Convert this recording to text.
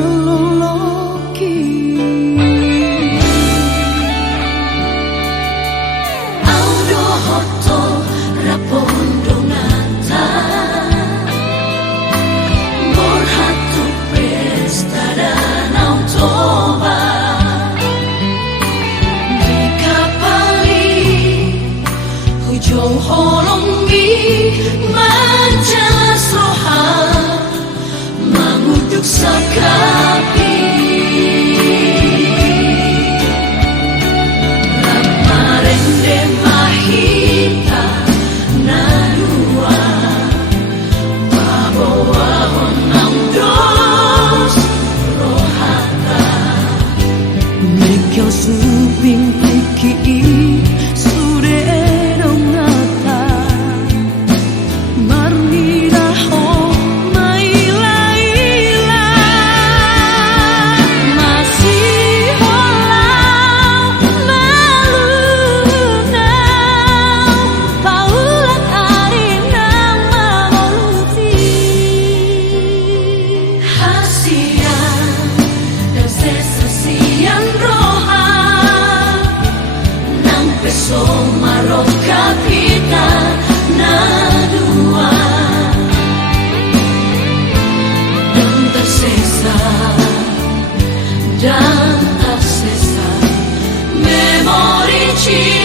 meloloki. Audo hoto rapondo ngata borhatu pesta dan autoba di kapali hujung holongi majas roha menguduk sakapi raparende mahita narua babawa honang dos rohata mekyo subing piki surero ngata marmiraho mailaila masih holau malunau paulat arinang mavoluti hasian dan sesasian roha nang peso marok kapita na dua dan tersesa memori cinta